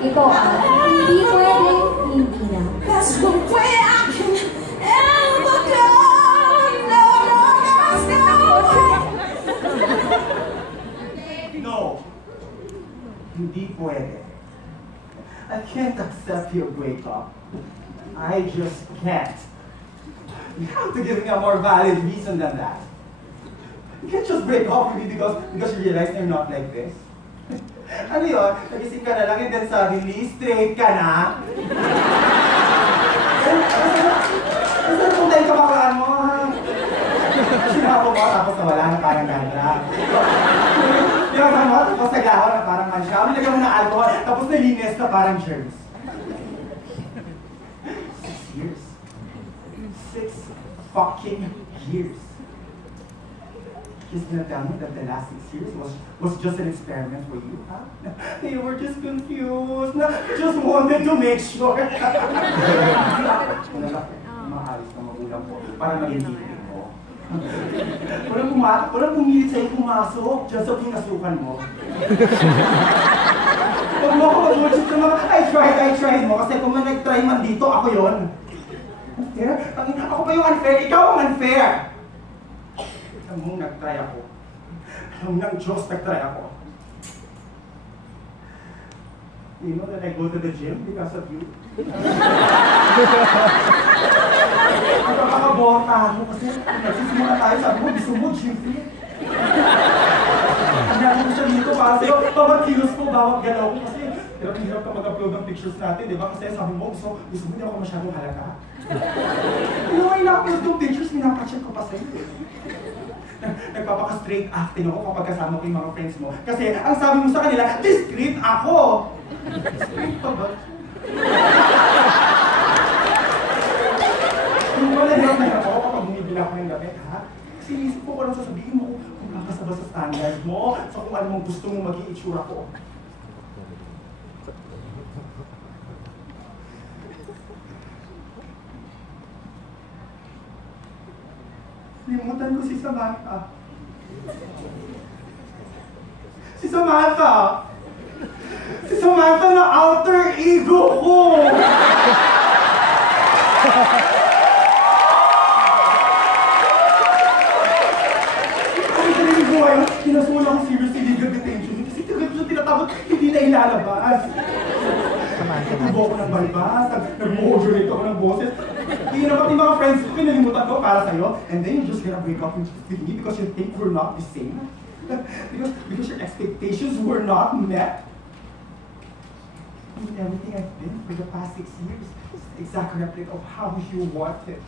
Ikaw hindi pwedeng hindi na. That's the way I can ever go. No. Hindi pwede. I can't accept your breakup. I just can't. You have to give me a more valid reason than that. You can't just break up with me because you realize you're not like this. Ano yun? Nagising ka na lang and then suddenly, straight ka na? Saan kung dahil kabakaan mo, ha? Sinapo mo, tapos nawala na parang gandra. Sinapo mo, tapos nagawa na parang mansya. Nilagyan mo na alcohol, tapos nalinis na parang germs. 6 years. 6 fucking years. He's gonna tell me that the last 6 years was just an experiment for you, huh? They were just confused. Just wanted to make sure. Maalis na magulang ko para maging hindi ko. Walang pumilit sa'yo pumasok dyan sa pinasukan mo. Huwag mo ako mag-worship na mga, I tried mo. Kasi kung may nag-try man dito, ako yun. Ako pa yung unfair, ikaw ang unfair! Alam mo, nag-try ako. Alam mo ng Diyos, nag-try ako. You know that I go to the gym because of you? Nakakabota ako kasi nagsisimula tayo, sabi mo, gusto mo, gym fit. Kanya ko siya dito para sa'yo, bawat kilos ko, bawat galaw ko kasi hirap ka mag-upload ng pictures natin, di ba? Kasi sabi mo, gusto mo, hindi ako masyadong halata. You know, ina-upload yung pictures, minapacheck ko pa sa'yo. Nagpapaka-straight acting ako kapag kasama ko yung mga friends mo. Kasi ang sabi mo sa kanila, discreet ako! Discreet pa ba? Yung wala na ako kapag bumibila ko ng gamit, ha? Kasi inisip ko walang sasabihin mo kung kakasaba sa standard mo, sa kung ano mong gusto mong maging itsura ko. Limutan ko si Samantha. Si Samantha! Si Samantha na alter ego ko! Ang sarili ko ngayon, kinasulan ko seriously legal detention kasi tinatawag hindi na ilalabas. Nagtubo ako ng balbas, nag-modulate ako ng boses. Hindi na pati mga friends ko, pinalimutan ko para sa'yo. And then you're just gonna break up with me because you think we're not the same. Because your expectations were not met. I mean, everything I've been for the past 6 years is the exact replica of how you wanted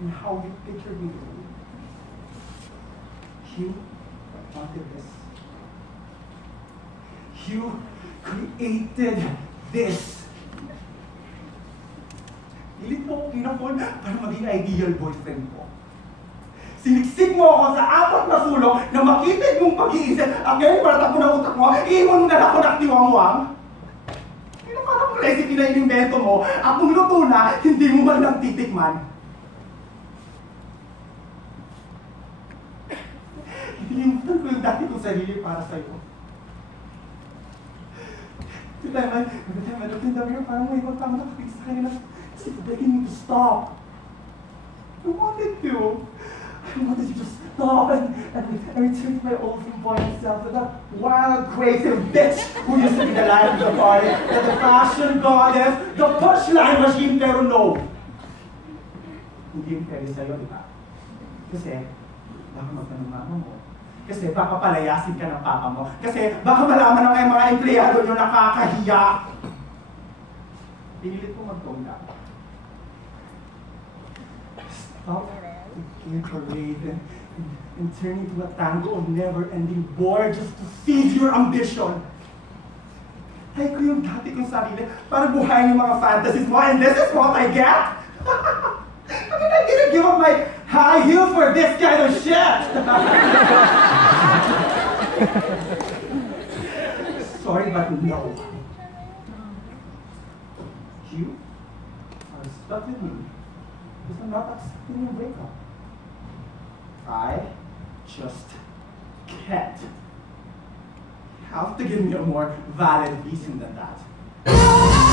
and how you pictured me. You wanted this. You created this. Pilit mo akong pinapon para maging ideal boyfriend ko. Siniksik mo ako sa 4 na sulok na makitid mong pag-iisip. Ang ngayon para takbo na utak mo, iiwan mo na ako ng tiwang-wang. Pero parang recipe na inimbento mo, akong luto na, hindi mo man lang titikman. Hinimutan ko yung dati kong sarili para sa'yo. Every time I look in the mirror, parang may ibang tama nakapigil sa kanila. It's begging me to stop. I wanted to. I wanted to just stop and return to my old flamboyant self, to that wild, crazy bitch who used to be the life of the party, the fashion goddess, the punchline machine, pero no. Hindi yung pwede sa'yo, di ba? Kasi, baka magtanong mama mo. Kasi baka palayasin ka ng papa mo. Kasi baka malaman ng mga empleyado nyo nakakahiya. Pinilit ko mag-tone down. Stop the gay parade and turn into a tango of never-ending bore just to feed your ambition. Ay ko yung dati kong sarili para buhayin yung mga fantasies mo, and this is what I get? I mean, I didn't give up my high heel for this kind of shit! Sorry, but no. You are stuck with me because I'm not accepting your breakup. I just can't. You have to give me a more valid reason than that. Oh,